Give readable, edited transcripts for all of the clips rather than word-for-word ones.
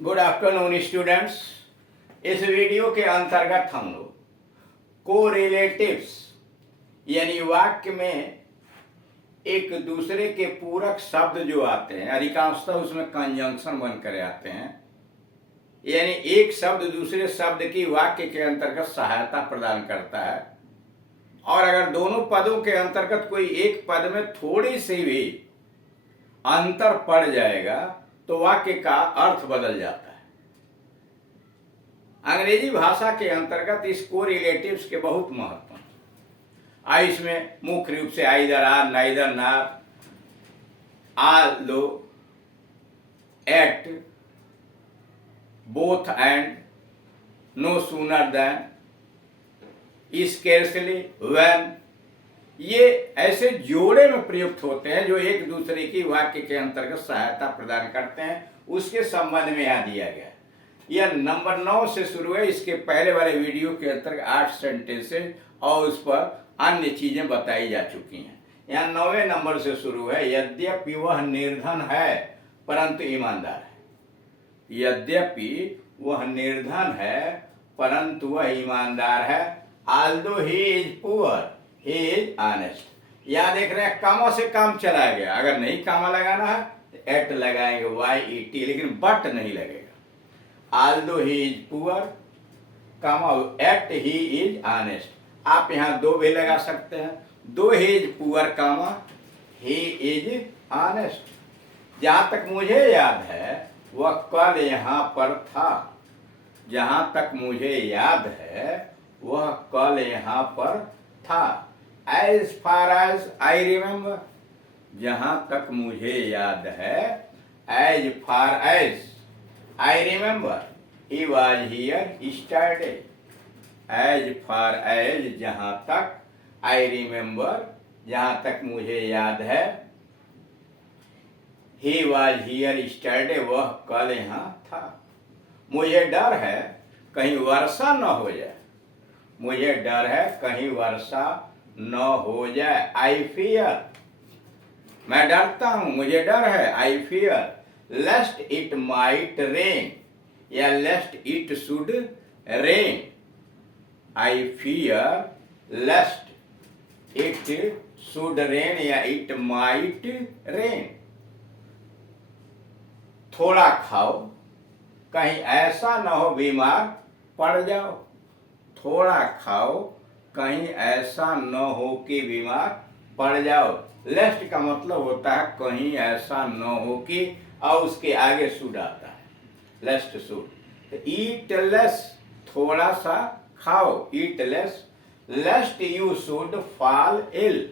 Good afternoon students. इस video के अंतर्गत हम लोग कोरिलेटिव्स यानी वाक्य में एक दूसरे के पूरक शब्द जो आते हैं, अधिकांशतः उसमें कंजंक्शन बनकर आते हैं, यानी एक शब्द दूसरे शब्द की वाक्य के अंतर्गत सहायता प्रदान करता है। और अगर दोनों पदों के अंतर्गत कोई एक पद में थोड़ी सी भी अंतर पड़ जाएगा तो वाक्य का अर्थ बदल जाता है। अंग्रेजी भाषा के अंतर्गत इस कोरिलेटिव्स के बहुत महत्व हैं। आई इसमें मुख्य रूप से either or, neither nor, although, at, both and, no sooner than, scarcely, when, ये ऐसे जोड़े में प्रयुक्त होते हैं जो एक दूसरे की वाक्य के अंतर्गत सहायता प्रदान करते हैं। उसके संबंध में यहाँ दिया गया। यह नंबर 9 से शुरू है। इसके पहले वाले वीडियो के अंतर्गत 8 सेंटेंसेज और उस पर अन्य चीजें बताई जा चुकी हैं। यहाँ 9वें नंबर से शुरू है। यद्यपि वह निर्धन है परंतु ईमानदार है। यद्यपि वह निर्धन है परंतु वह ईमानदार है। Although he is poor, he is honest। यहाँ देख रहे हैं कामा से काम चलाया गया। अगर नहीं कामा लगाना है तो एट लगाएंगे, YET, लेकिन बट नहीं लगेगा। Although he is poor, comma yet he is honest। आप यहाँ दो भी लगा सकते हैं। दो he is poor, comma he is honest। जहाँ तक मुझे याद है वह कल यहाँ पर था। जहाँ तक मुझे याद है वह कल यहाँ पर था। As far as I remember, जहाँ तक मुझे याद है, as far as I remember, he was here yesterday। as far as जहाँ तक I remember, जहाँ तक मुझे याद है, he was here yesterday, वह कल यहाँ था। मुझे डर है कहीं वर्षा न हो जाए। मुझे डर है कहीं वर्षा न हो जाए। आई फियर, मैं डरता हूं, मुझे डर है। I fear lest it might rain या lest it should rain. I fear lest it should rain या इट माइट रेन। थोड़ा खाओ कहीं ऐसा न हो बीमार पड़ जाओ। थोड़ा खाओ कहीं ऐसा न हो कि बीमार पड़ जाओ। लेस्ट का मतलब होता है कहीं ऐसा न हो कि, और उसके आगे शुड आता है, लेस्ट शुड। ईट लेस, थोड़ा सा खाओ, eat less. Lest you should fall ill,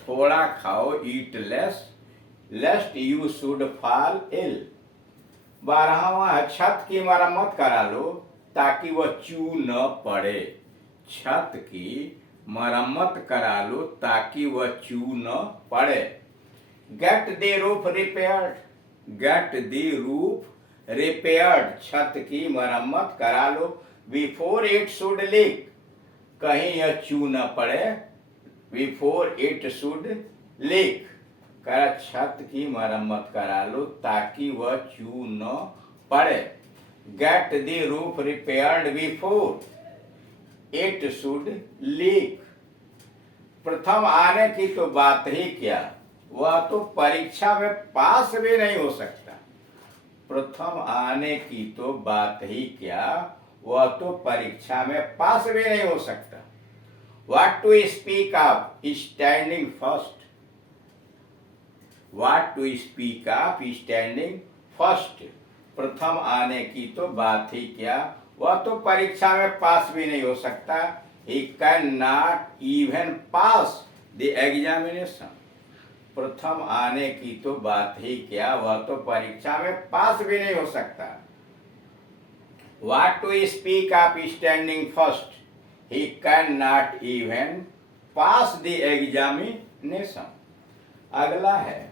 थोड़ा खाओ, eat less, lest you should fall ill. 12वां, छत की मरम्मत करा लो ताकि वह चू न पड़े। छत की मरम्मत करा लो ताकि वह चू न पड़े। Get the roof repaired, get the roof repaired, छत की मरम्मत करा लो। बिफोर इट शुड लीक, कहीं यह चू न पड़े। बिफोर इट शुड लीक, कर छत की मरम्मत करा लो ताकि वह चू न पड़े। Get the roof repaired before it should leak. प्रथम आने की तो बात ही क्या, वह तो परीक्षा में पास भी नहीं हो सकता। प्रथम आने की तो बात ही क्या, वह तो परीक्षा में पास भी नहीं हो सकता। What to speak of standing first, what to speak of standing first. प्रथम आने की तो बात ही क्या, वह तो परीक्षा में पास भी नहीं हो सकता। He cannot even pass the examination। प्रथम आने की तो बात ही क्या, वह तो परीक्षा में पास भी नहीं हो सकता। What to speak of standing first, he cannot even pass the examination। अगला है,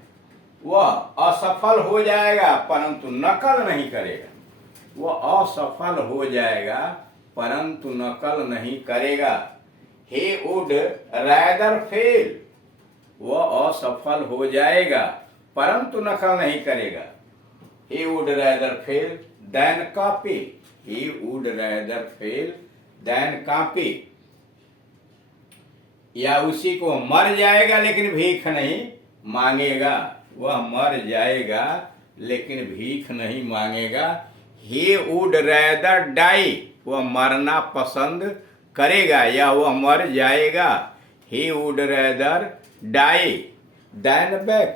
वह असफल हो जाएगा परंतु नकल नहीं करेगा। वह असफल हो जाएगा परंतु नकल नहीं करेगा। He would rather fail, वह असफल हो जाएगा परंतु नकल नहीं करेगा। He would rather fail than copy, he would rather fail than copy. या उसी को मर जाएगा लेकिन भीख नहीं मांगेगा, वह मर जाएगा लेकिन भीख नहीं मांगेगा। ही वुड रेदर डाई, वह मरना पसंद करेगा या वह मर जाएगा। He would rather die than beg,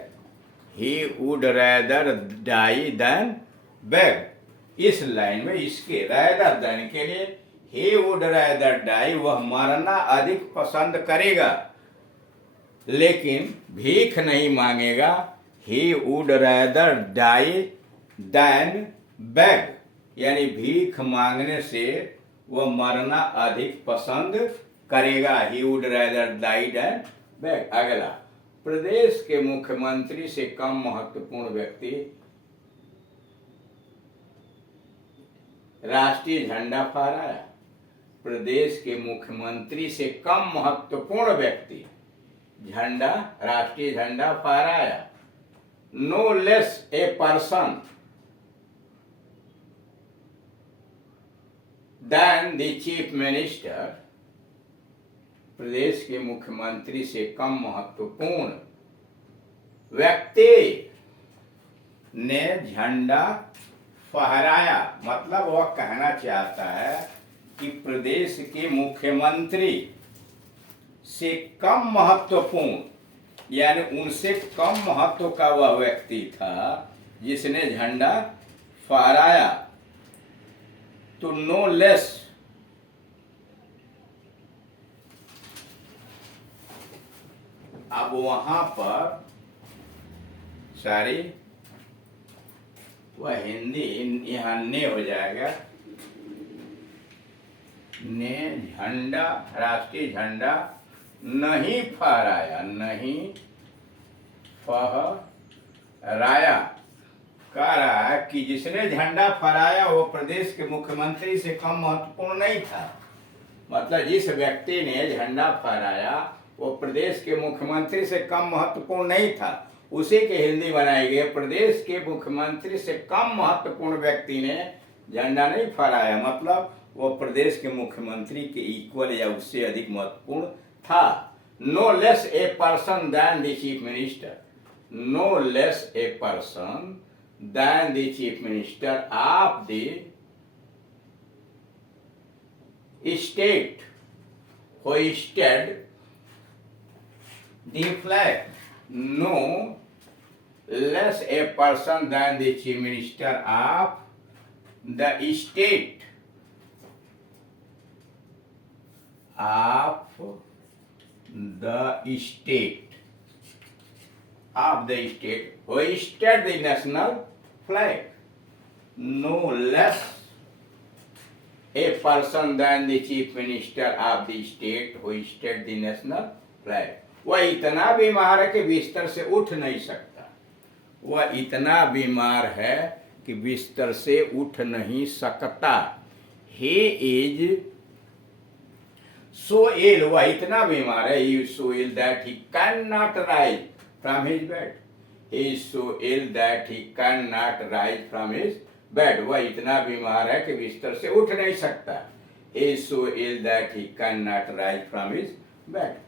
he would rather die than beg. इस लाइन में इसके रेदर देन के लिए ही वुड रेदर डाई, वह मरना अधिक पसंद करेगा लेकिन भीख नहीं मांगेगा। He would rather die than beg, यानी भीख मांगने से वह मरना अधिक पसंद करेगा। He would rather die than beg. अगला, प्रदेश के मुख्यमंत्री से कम महत्वपूर्ण व्यक्ति राष्ट्रीय झंडा फहराया। प्रदेश के मुख्यमंत्री से कम महत्वपूर्ण व्यक्ति झंडा, राष्ट्रीय झंडा फहराया। No less a person than the chief minister, प्रदेश के मुख्यमंत्री से कम महत्वपूर्ण व्यक्ति ने झंडा फहराया। मतलब वह कहना चाहता है कि प्रदेश के मुख्यमंत्री से कम महत्वपूर्ण, यानी उनसे कम महत्व का वह व्यक्ति था जिसने झंडा फहराया। तो नो लेस, अब वहां पर सारी वह हिंदी यहाँ ने हो जाएगा। ने झंडा, राष्ट्रीय झंडा नहीं फहराया, नहीं फहराया। कह रहा है कि जिसने झंडा फहराया वो प्रदेश के मुख्यमंत्री से कम महत्वपूर्ण नहीं था। मतलब जिस व्यक्ति ने झंडा फहराया वो प्रदेश के मुख्यमंत्री से कम महत्वपूर्ण नहीं था। उसी के हिंदी बनाई गई, प्रदेश के मुख्यमंत्री से कम महत्वपूर्ण व्यक्ति ने झंडा नहीं फहराया। मतलब वो प्रदेश के मुख्यमंत्री के इक्वल या उससे अधिक महत्वपूर्ण था। No less a person than the chief minister, no less a person than the chief minister of the state hoisted the flag, no less a person than the chief minister of the state of the state hoisted the national flag, no less a person than the chief minister of the state hoisted the national flag। वह इतना बीमार है कि बिस्तर से उठ नहीं सकता, वह इतना बीमार है कि बिस्तर से उठ नहीं सकता। ही इज सो इल, वह इतना बीमार है, he is so ill that he can not rise from his bed, he is so ill that he can not rise from his bed. वह इतना बीमार है कि बिस्तर से उठ नहीं सकता। He is so ill that he can not rise from his bed.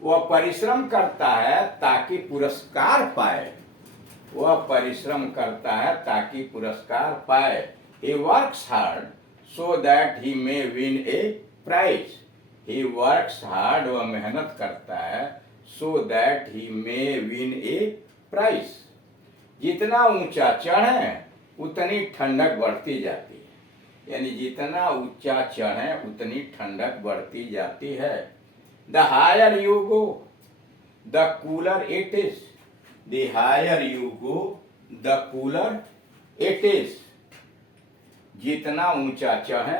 वह परिश्रम करता है ताकि पुरस्कार पाए, वह परिश्रम करता है ताकि पुरस्कार पाए। He works hard so that he may win a prize, he works hard, वह मेहनत करता है so that he may win a prize। जितना ऊंचा चढ़े उतनी ठंडक बढ़ती जाती है, यानी जितना ऊंचा चढ़े उतनी ठंडक बढ़ती जाती है। The higher you go, the cooler it is, the higher you go, the cooler it is। जितना ऊंचा चढ़े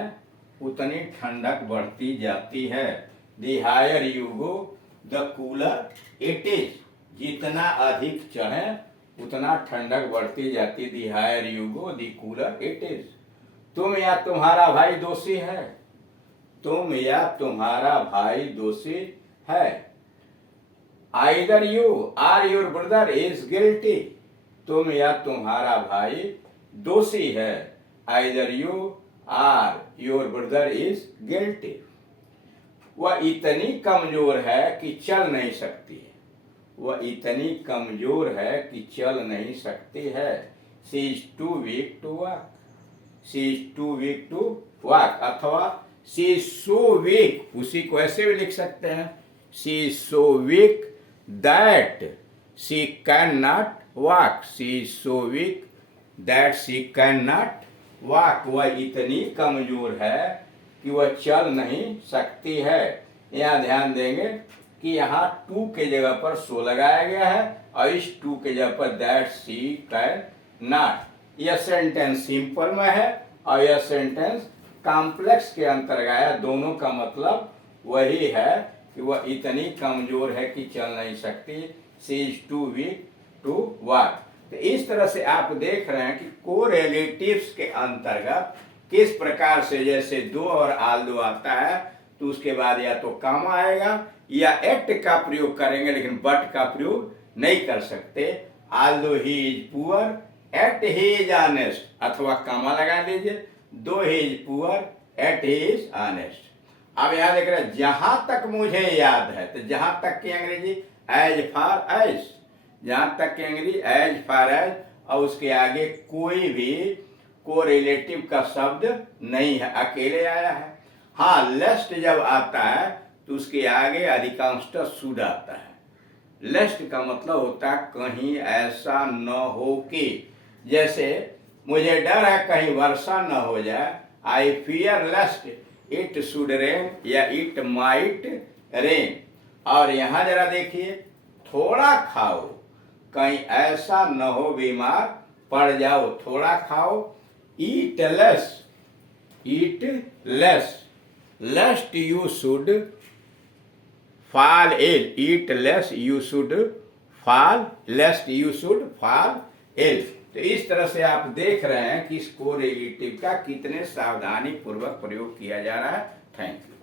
उतनी ठंडक बढ़ती जाती है। The higher you go, the cooler it is। जितना अधिक चढ़े उतना ठंडक बढ़ती जाती। The higher you go, the cooler it is। तुम या तुम्हारा भाई दोषी है, तुम या तुम्हारा भाई दोषी है। Either you or your brother is guilty, तुम या तुम्हारा भाई दोषी है। Either you or your brother is guilty. वह इतनी कमजोर है कि चल नहीं सकती है। वह इतनी कमजोर है कि चल नहीं सकती है। She is too weak to walk. She is too weak to walk, अथवा शी इज सो वीक, उसी को ऐसे भी लिख सकते हैं, she is so weak that she can not walk. She is so weak that she can not walk. वह इतनी कमजोर है कि वह चल नहीं सकती है। यहाँ ध्यान देंगे कि यहाँ टू के जगह पर सो लगाया गया है और इस टू के जगह पर दैट शी कैन नॉट। यह सेंटेंस सिंपल में है और यह सेंटेंस कॉम्प्लेक्स के अंतर्गत आया। दोनों का मतलब वही है कि वह इतनी कमजोर है कि चल नहीं सकती। She is too weak to walk. तो इस तरह से आप देख रहे हैं कि कोरिलेटिव्स के अंतर्गत किस प्रकार से, जैसे दो और आल दो आता है तो उसके बाद या तो कामा आएगा या एट का प्रयोग करेंगे, लेकिन बट का प्रयोग नहीं कर सकते। Although he is poor yet he is honest, अथवा कामा लगा दीजिए, though he is poor yet he is honest. अब यहाँ देख रहे हैं जहां तक मुझे याद है, तो जहां तक की अंग्रेजी एज फार एज, जहां तक की अंग्रेजी एज फार एज, और उसके आगे कोई भी कोरिलेटिव का शब्द नहीं है, अकेले आया है। हाँ, लेस्ट जब आता है तो उसके आगे अधिकांशतः शुड आता है। लेस्ट का मतलब होता है कहीं ऐसा न हो कि, जैसे मुझे डर है कहीं वर्षा न हो जाए, I fear lest it should rain या इट माइट रेन। और यहाँ जरा देखिए, थोड़ा खाओ कहीं ऐसा न हो बीमार पड़ जाओ, थोड़ा खाओ। Eat less, lest you should fall ill, eat less you should fall, lest you should fall ill। तो इस तरह से आप देख रहे हैं कि इस कोरिलेटिव का कितने सावधानी पूर्वक प्रयोग किया जा रहा है। Thank you.